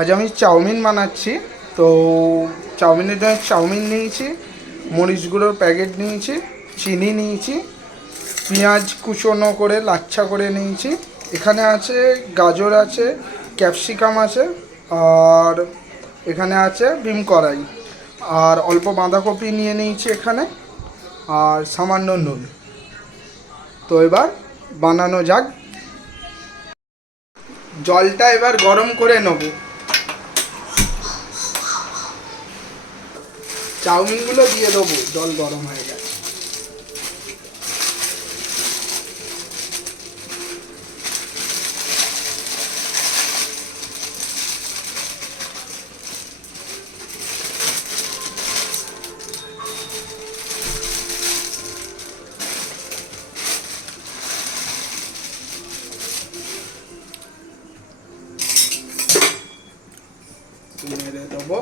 আজ আমি চাউমিন বানাচ্ছি। তো চাউমিনের জন্য চাউমিন নিয়েছি, মরিচ গুঁড়োর প্যাকেট নিয়েছি, চিনি নিয়েছি, পেঁয়াজ কুচনো করে লাচ্ছা করে নিয়েছি। এখানে আছে গাজর আছে, ক্যাপসিকাম আছে, আর এখানে আছে বিম কড়াই, আর অল্প বাঁধাকপি নিয়ে নিয়েছি এখানে, আর সামান্য নুন। তো এবার বানানো যাক। জলটা এবার গরম করে নেব। চাউমিনগুলো দিয়ে দেবো, জল গরম হয়ে গেছে। নেড়ে দেবো।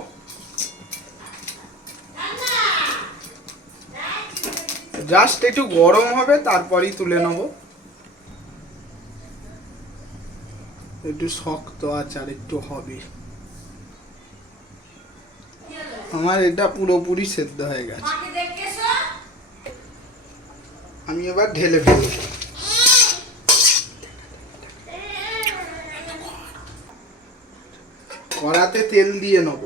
জাস্ট একটু গরম হবে, তারপরেই তুলে নেব। একটু শক্ত আছে, আর একটু হবে। আমার এটা পুরোপুরি সেদ্ধ হয়ে গেছে। আমি এবার ঢেলে ফেলব। কড়াতে তেল দিয়ে নেব।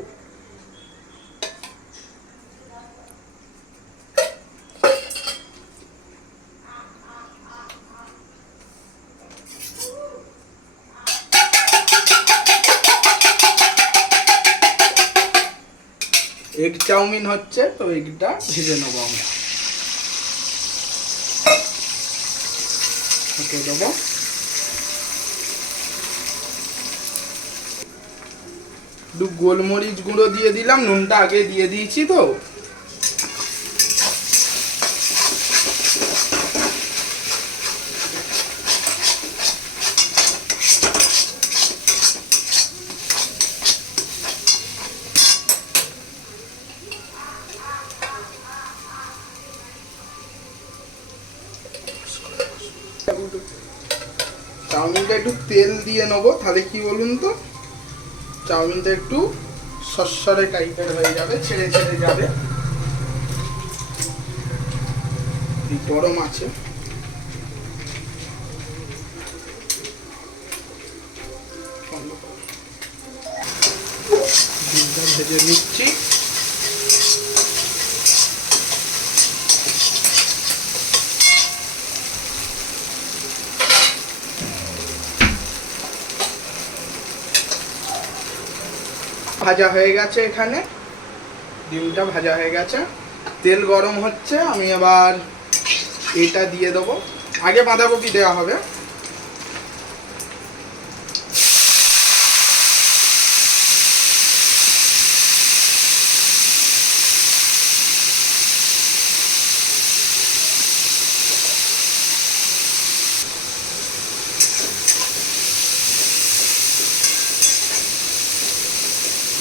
এগ চাউমিন হচ্ছে, তো এগটা ভেজে নেবো আমরা। ওকে দেবো। একটু গোলমরিচ গুঁড়ো দিয়ে দিলাম, নুনটা আগে দিয়ে দিয়েছি তো। চাউমিনটা একটু তেল দিয়ে নেবো, তাহলে কি বলুন তো, চাউমিনটা একটু সরসরে টাইপের হয়ে যাবে, ছেড়ে ছেড়ে যাবে। গরম আছে। ভেজে নিচ্ছি। ভাজা হয়ে গেছে, এখানে ডিমটা ভাজা হয়ে গেছে, তেল গরম হচ্ছে। আমি এবার এটা দিয়ে দেবো। আগে বাঁধাকপি দেওয়া হবে।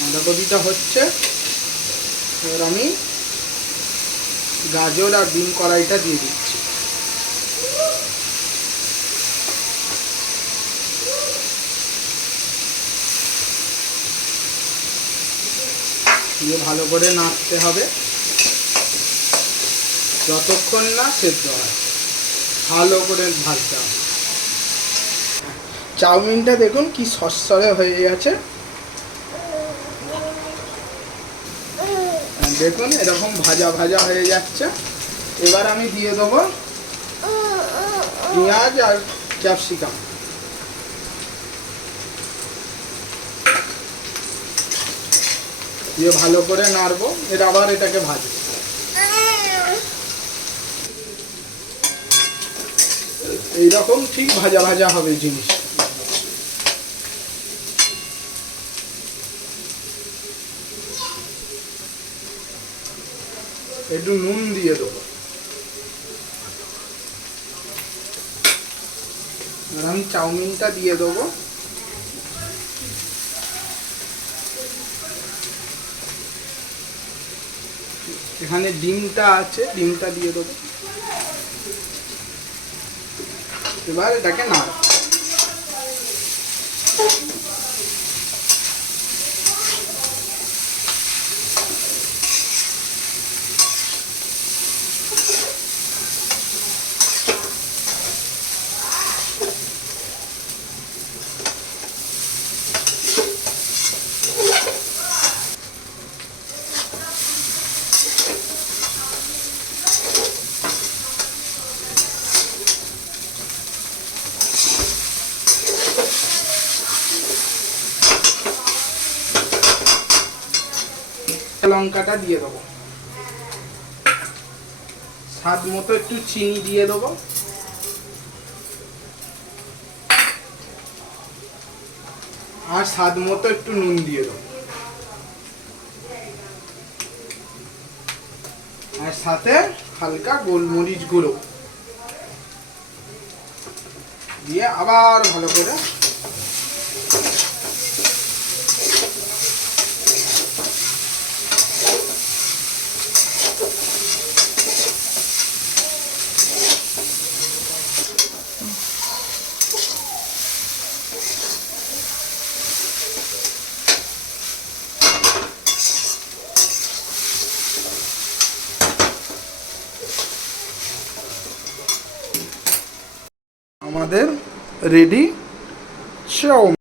বাঁধাকপিটা হচ্ছে, এবার আমি গাজর আর বিন কড়াইটা দিয়ে দিচ্ছি। দিয়ে ভালো করে নাড়তে হবে যতক্ষণ না সেদ্ধ হয়, ভালো করে ভাজতে হবে। চাউমিনটা দেখুন কি সরসরে হয়ে গেছে, দেখুন এরকম ভাজা ভাজা হয়ে যাচ্ছে। এবার আমি দিয়ে দেবো পেঁয়াজ আর ক্যাপসিকাম। দিয়ে ভালো করে নাড়বো, এর আবার এটাকে ভাজবো। এইরকম ঠিক ভাজা ভাজা হবে জিনিস। একটু নুন দিয়ে দেবো। আমি চাউমিনটা দিয়ে দেবো। এখানে ডিমটা আছে, ডিমটা দিয়ে দেবো। এবার এটাকে নাড়ব। লঙ্কাটা দিয়ে দেবো, স্বাদ মতো একটু চিনি দিয়ে দেবো, আর স্বাদ মতো একটু নুন দিয়ে দেবো, আর সাথে হালকা গোলমরিচ গুঁড়ো দিয়ে আবার ভালো করে আমাদের রেডি চাউমিন।